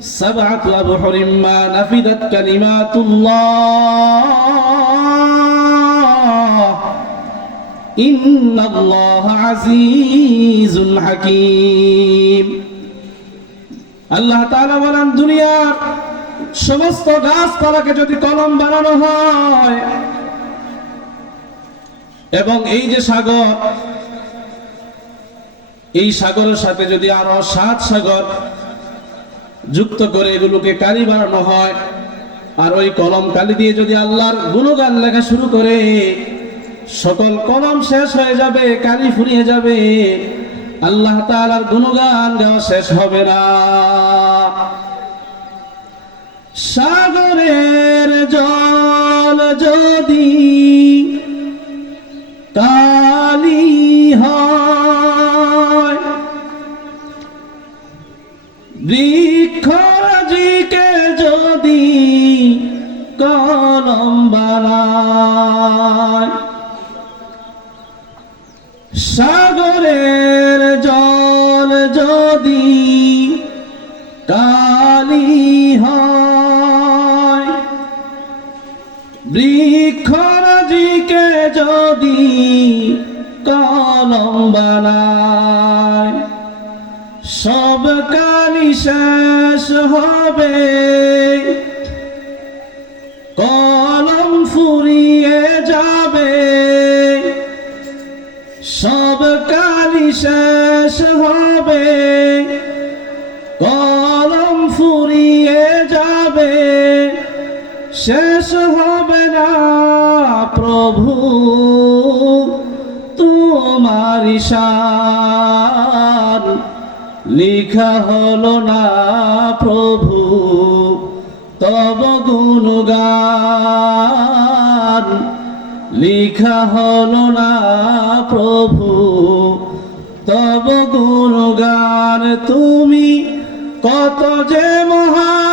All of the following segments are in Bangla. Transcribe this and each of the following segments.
سبعة أبحر ما نفدت كلمات الله إن الله عزيز حكيم আল্লাহ তাআলা বলেন দুনিয়ার সমস্ত গাছপালাকে যদি কলম বানানো হয় এবং এই যে সাগর এই সাগরের সাথে যদি আরো সাত সাগর যুক্ত করে এগুলোকে কালি বানানো হয়। আর ওই কলম কালি দিয়ে যদি আল্লাহর গুণগান লেখা শুরু করে, সকল কলম শেষ হয়ে যাবে, কালি ফুরিয়ে যাবে, আল্লাহ তাআলার গুণগান গাওয়া শেষ হবে না। সাগরের জল যদি বৃক্ষরাজিকে যদি কলম বানায় সাগরের জল যদি কালি হয় বৃক্ষরাজিকে যদি কলম বানায় সব শেষ হবে। কলম ফুরিয়ে যাবে। সব কালি শেষ হবে। কলম ফুরিয়ে যাবে। শেষ হবে না প্রভু তোমার ঈশান লিখা হলো না প্রভু, তব গুণগান। লিখা হলো না প্রভু, তব গুণগান। তুমি কত যে মহান,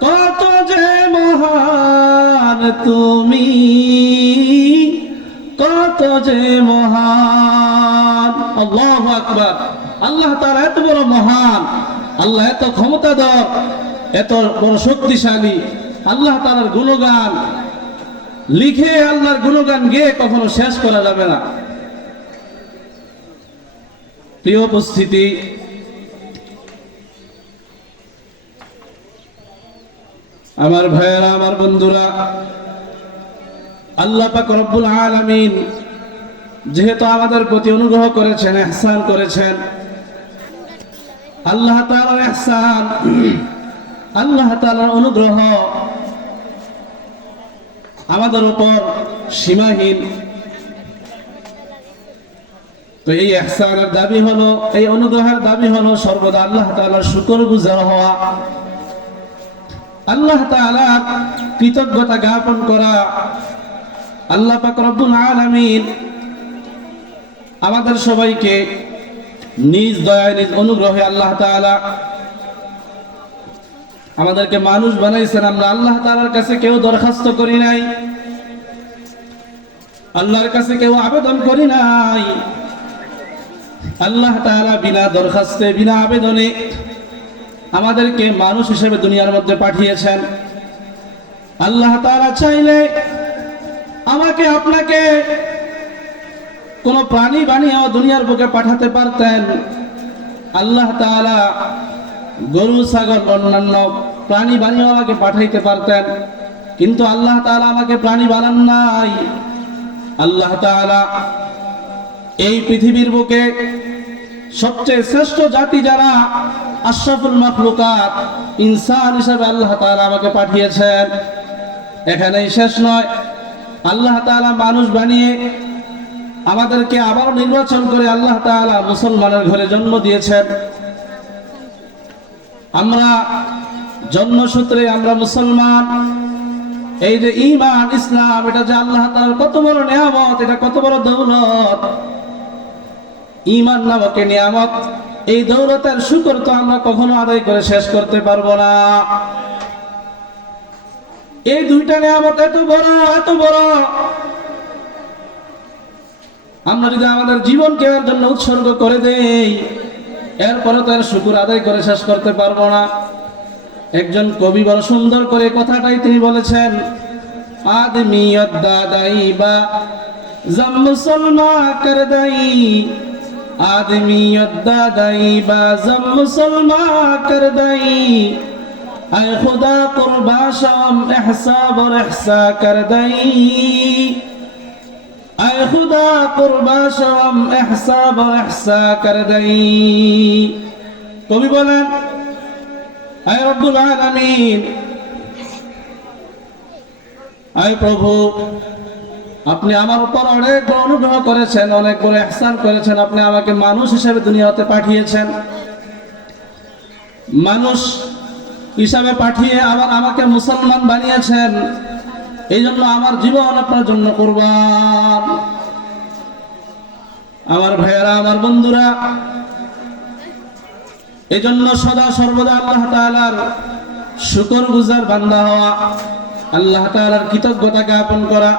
কত যে মহান। তুমি কত যে মহান। আল্লাহ আকবার। আল্লাহ এত বড় মহান, আল্লাহ এত ক্ষমতাধর, এত বড় শক্তিশালী, আল্লাহ তাআলার গুণগান, লিখে আল্লাহর গুণগান গেয়ে কখনো শেষ করা যাবে না। প্রিয় উপস্থিতি, আমার ভাইয়েরা, আমার বন্ধুরা, আল্লাহ পাক রব্বুল আলামিন যেহেতু আমাদের প্রতি অনুগ্রহ করেছেন, এহসান করেছেন, আল্লাহ তাআলার এহসান, আল্লাহ তাআলার অনুগ্রহ আমাদের উপর সীমাহীন। তো এই এহসানের দাবি হলো, এই অনুগ্রহের দাবি হলো সর্বদা আল্লাহ তাআলার শুকর গুজার হওয়া। আল্লাহ তাআলা কৃতজ্ঞতা জ্ঞাপন করা আল্লাহ পাক রব্বুল আলামিন আমাদের সবাইকে নিজ দয়া নিজ অনুগ্রহে আল্লাহ আমাদেরকে মানুষ বানাইছেন। আমরা আল্লাহ তাআলার কাছে কেউ দরখাস্ত করি নাই, আল্লাহর কাছে কেউ আবেদন করি নাই। আল্লাহ তাআলা বিনা দরখাস্তে, বিনা আবেদনে আমাদেরকে মানুষ হিসেবে দুনিয়ার মধ্যে পাঠিয়েছেন। আল্লাহ তাআলা চাইলে আমাকে, আপনাকে কোন প্রাণী বানিয়েও দুনিয়ার বুকে পাঠাতে পারতেন। আল্লাহ তাআলা গরু, ছাগল, অন্যান্য প্রাণী বানিয়েও আমাকে পাঠাইতে পারতেন। কিন্তু আল্লাহ তাআলা আমাকে প্রাণী বানান নাই। আল্লাহ তাআলা এই পৃথিবীর বুকে সবচেয়ে শ্রেষ্ঠ জাতি যারা আশরাফুল মাখলুকাত, ইনসান হিসাবে আল্লাহ তাআলা আমাকে পাঠিয়েছেন। এখানেই শেষ নয়। আল্লাহ তাআলা মানুষ বানিয়ে আমাদেরকে আবার নির্বাচন করে আল্লাহ তাআলা মুসলমানের ঘরে জন্ম দিয়েছেন। আমরা জন্মসূত্রে আমরা মুসলমান। এই যে ঈমান, ইসলাম, এটা যে আল্লাহ তাআলার কত বড় নিয়ামত, এটা কত বড় দৌলত। ঈমান নামক নিয়ামত, এই দৌলতের শুকর তো আমরা কখনো আদায় করে শেষ করতে পারব না। এই দুইটা নিয়ামত এত বড় এত বড়। আমরা যদি আমাদের জীবনকে এর জন্য উৎসর্গ করে দেই এরপরে তো এর শুকুর আদায় করে শেষ করতে পারবো না একজন কবি বড় সুন্দর করে কথাটাই তিনি বলেছেন আদমিয়ত দাদাই বা জম মুসলমা কর দাই আদমিয়ত দাদাই বা জম মুসলমা কর দাই اے خدا قربا شام احساب اور احسا کر دئی اے خدا قربا شام احساب اور احسا کر دئی কবি বলেন আয় রব্বুল আলামিন আয় প্রভু আপনি আমার উপর অনেক বড় অনুগ্রহ করেছেন অনেক বড় এহসান করেছেন আপনি আমাকে মানুষ হিসেবে দুনিয়াতে পাঠিয়েছেন মানুষ হিসাবে পাঠিয়ে আবার আমাকে মুসলমান বানিয়েছেন এই জন্য আমার জীবন আপনার জন্য করবান। আমার ভাইয়েরা, আমার বন্ধুরা এই জন্য সদা সর্বদা আল্লাহ তালার শুকর গুজার বান্দা হওয়া, আল্লাহ তালার কৃতজ্ঞতা জ্ঞাপন করা